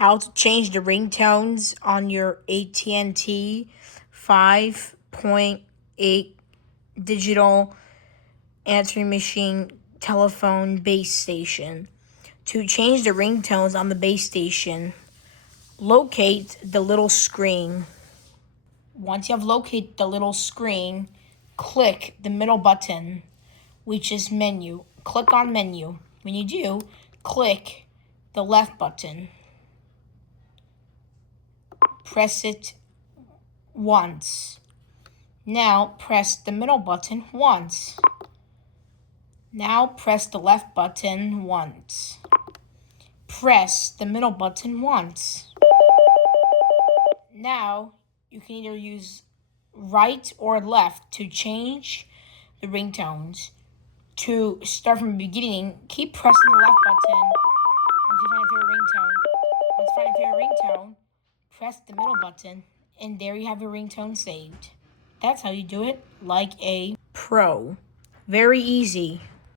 how to change the ringtones on your AT&T 5.8 digital answering machine telephone base station. To change the ringtones on the base station, locate the little screen. Once you have located the little screen, click the middle button, which is menu. Click on menu. When you do, click the left button. Press it once. Now press the middle button once. Now press the left button once. Press the middle button once. Now you can either use right or left to change the ringtones. To start from the beginning, keep pressing the left button until you find your favorite ringtone. Once you find your favorite ringtone, press the middle button, and there you have your ringtone saved. That's how you do it like a pro. Very easy.